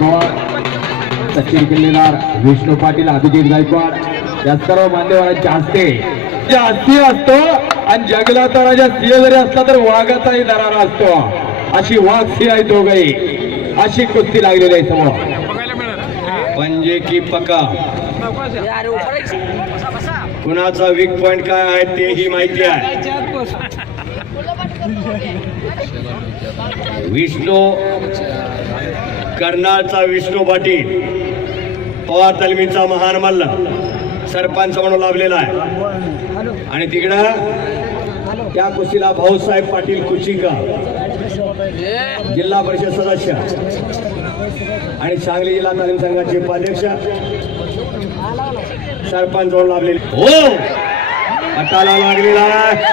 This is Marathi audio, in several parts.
पवार सचिन किल्लेदार विष्णू पाटील अभिजित गायकवाड या सर्व मान्यवरांच्या हस्ते हस्ती असतो आणि जंगलाचा राजा सिंह जरी असला तर वाघाचाही दरारा असतो. अशी वाघ सिंह आहे दोघही अशी कुस्ती लागलेली आहे समोर. पंजे की पका. कुणाचा वीक पॉइंट काय आहे तेही माहिती आहे. विष्णू कर्नाळचा विष्णू पाटील. पवार तलमीचा महान मल्ल. सरपंच म्हणून लाभलेला आहे. आणि तिकडं त्या कुस्तीला भाऊसाहेब पाटील कुचिका जिल्हा परिषद सदस्य. आणि सांगली जिल्हा तालीम संघाचे उपाध्यक्ष. सरपंच म्हणून लाभलेले. हो! आता लागलेला आहे.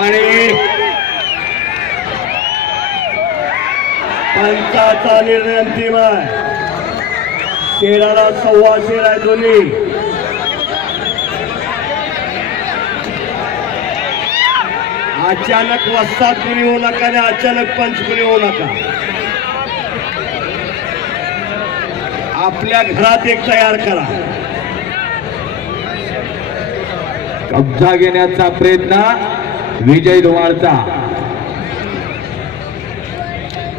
आणि पंचाचा निर्णय अंतिम आहे. तेराला सव्वाशे आहे दोन्ही. अचानक वस्ताद कुणी होऊ नका आणि अचानक पंच कुणी होऊ नका. आपल्या घरात एक तयार करा. कब्जा घेण्याचा प्रयत्न विजय धुमाळचा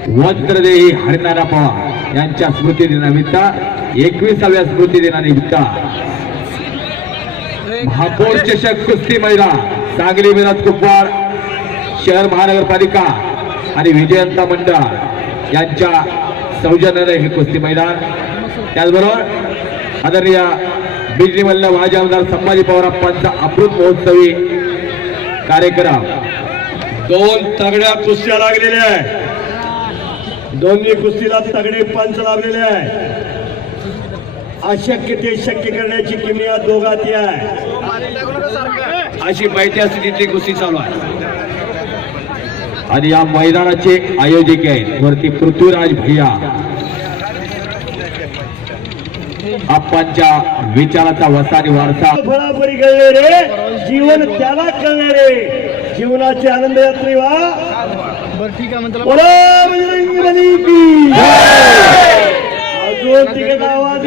वज्रदेही हरिनारा पवार यांच्या स्मृती दिनानिमित्त एकविसाव्या स्मृती दिनानिमित्त महापौर चषक कुस्ती महिला सांगली मिराज कुपवाड शहर महानगरपालिका आणि विजयंता मंडळ यांच्या सौजन्याने हे कुस्ती मैदान. त्याचबरोबर आदरणीय बिजली मल्ल माजी आमदार संभाजी पवारप्पांचा अमृत महोत्सवी कार्यक्रम. दोन तगड्या कुस्त्या लागलेल्या आहे दोन्ही कुस्तीला तगडे पंच लागलेले आहे अशक्य ते शक्य करण्याची किमया दोघात आहे अशी बैठ्या स्थितीतली कुस्ती चालू आहे. आणि या मैदानाचे आयोजक आहेत. वरती पृथ्वीराज भैया. आप्पांच्या विचाराचा वसारी वारसा. फळापरी कळले रे. जीवन त्याला कळले रे. जीवनाचे आनंद यात्री वा. बरं ठीक आहे म्हणतो बोला बजरंग बली की अजून तिकडे आवाज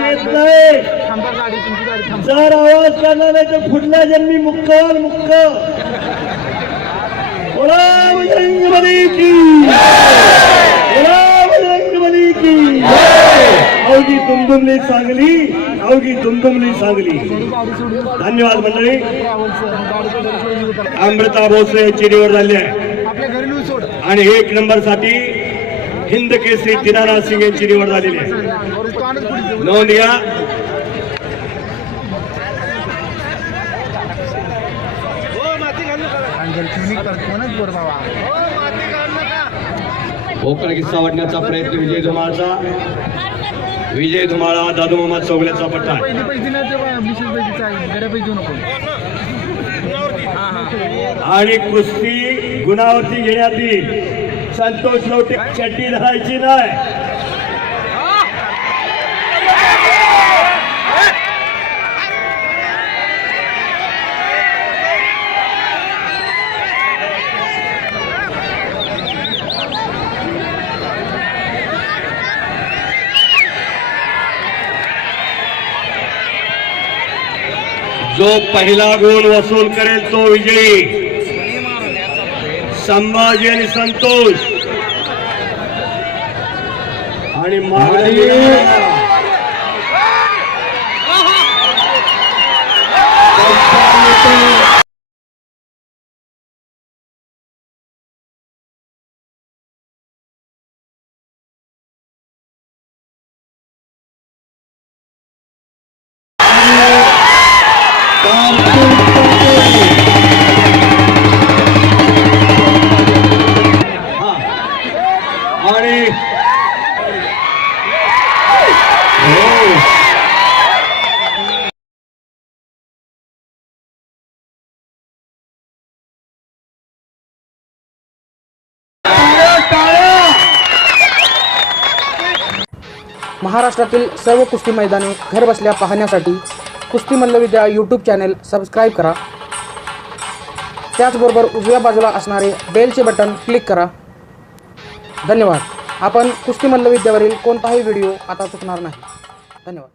थांब जर आवाज करणार नाही तर पुढल्या जन्मी मुक्क मुक्क बोला बजरंग बली की. बोला बजरंग बली की. अवघी दुमदुमली सांगली अवघी दुमदुमली सांगली. धन्यवाद मंडळी. अमृता भोसले यांची निवड झाली आहे. आणि एक नंबरसाठी हिंद केसरी दिनानाथ सिंग यांची निवड झालेली आहे. नोंद घ्या आणि जर तुम्ही ना बरं बाबा किस्सा वाटण्याचा प्रयत्न विजय धुमाळचा. विजय धुमाळा दादू मोहम्मद चौगल्याचा पट्टा आहे. पैसे पैसे नाही तेव्हा मिसेस पैसे आहे गड्या पैसे देऊ नको. आणि कुस्ती गुणावरती घेण्यात येईल. संतोष लोटे चड्डी धरायची नाही. जो पहिला गुण वसूल करेल तो विजयी संभाजी आणि संतोष आणि मागणी हा. महाराष्ट्रातील सर्व कुस्ती मैदाने घरबसल्या पाहण्यासाठी कुस्ती मल्लविद्या यूट्यूब चॅनेल सबस्क्राईब करा. त्याचबरोबर उजव्या बाजूला असणारे बेलचे बटन क्लिक करा. धन्यवाद. आपण कुस्ती मल्लविद्यावरील कोणताही व्हिडिओ आता चुकणार नाही. धन्यवाद.